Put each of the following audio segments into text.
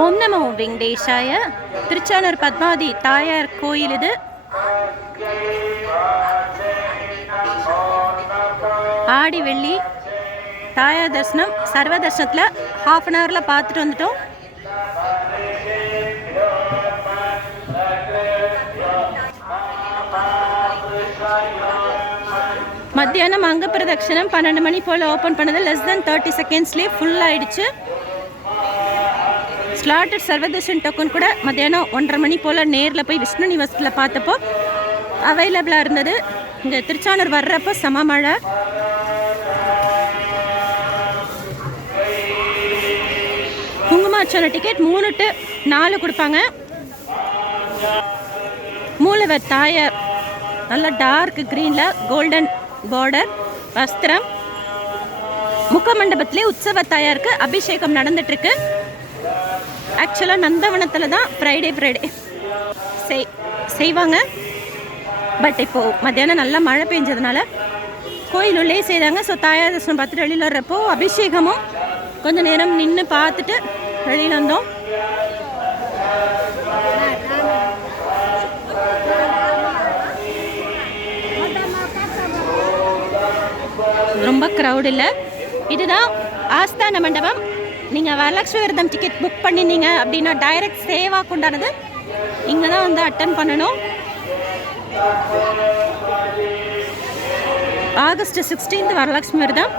ஓம் நமோ வெங்கடேஷாய. திருச்சானூர் பத்மாவதி தாயார் கோயில் இது. ஆடி வெள்ளி தாயார் தரிசனம். சர்வ தரிசனத்தில் ½ அன் ஹவரில் பார்த்துட்டு வந்துட்டோம். மத்தியானம் அங்க பிரதட்சணம் 12 மணி போல் ஓப்பன் பண்ணது. லெஸ் தென் 30 செகண்ட்ஸ்லேயே ஃபுல் ஆயிடுச்சு. ஸ்லாட்டட் சர்வதர்ஷன் டோக்கன் கூட மத்தியானம் 1:30 மணி போல் நேரில் போய் விஷ்ணு நிவாசத்தில் பார்த்தப்போ அவைலபிளாக இருந்தது. இங்கே திருச்சானூர் வர்றப்போ சம மழை. குங்குமார்ச்சனை டிக்கெட் 3 to 4 கொடுப்பாங்க. மூலவர் தாயார் நல்ல டார்க் க்ரீனில் கோல்டன் பார்டர் வஸ்திரம். முக்கமண்டபத்திலே உற்சவ தாயாருக்கு அபிஷேகம் நடந்துட்டுருக்கு. ஆக்சுவலாக நந்தவனத்தில் தான் ஃப்ரைடே செய்வாங்க. பட் இப்போது மத்தியானம் நல்லா மழை பெஞ்சதுனால கோயிலுள்ளே செய்தாங்க. ஸோ தாயார் தரிசனம் பார்த்துட்டு வெளியில் வர்றப்போ அபிஷேகமும் கொஞ்சம் நேரம் நின்று பார்த்துட்டு வெளியில் வந்தோம். ரொம்ப க்ரௌட் இல்லை. இதுதான் ஆஸ்தான மண்டபம். நீங்கள் வரலட்சுமி விரதம் டிக்கெட் புக் பண்ணினீங்க அப்படின்னா டைரக்ட் சேவாக்கு உண்டானது இங்கே தான் வந்து அட்டன் பண்ணணும். ஆகஸ்ட் 16 வரலட்சுமி விரதம்.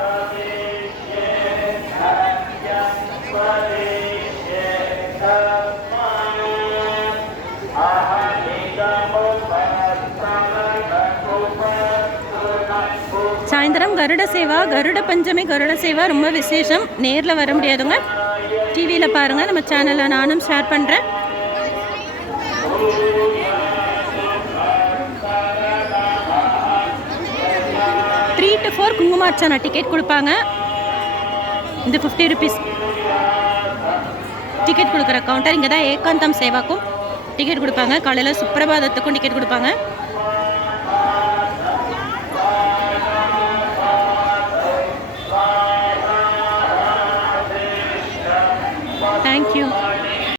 சாயந்தரம் கருட சேவா, கருட பஞ்சமி கருட சேவா ரொம்ப விசேஷம். நேரில் வர முடியாதுங்க, டிவியில் பாருங்கள். நம்ம சேனலில் நானும் ஷேர் பண்ணுறேன். த்ரீ to 4 குங்குமார்ச்சனை டிக்கெட் கொடுப்பாங்க. இந்த 50 rupees டிக்கெட் கொடுக்குற கவுண்டர். இங்கே தான் ஏகாந்தம் சேவாக்கும் டிக்கெட் கொடுப்பாங்க. காலையில் சுப்பிரபாதத்துக்கும் டிக்கெட் கொடுப்பாங்க.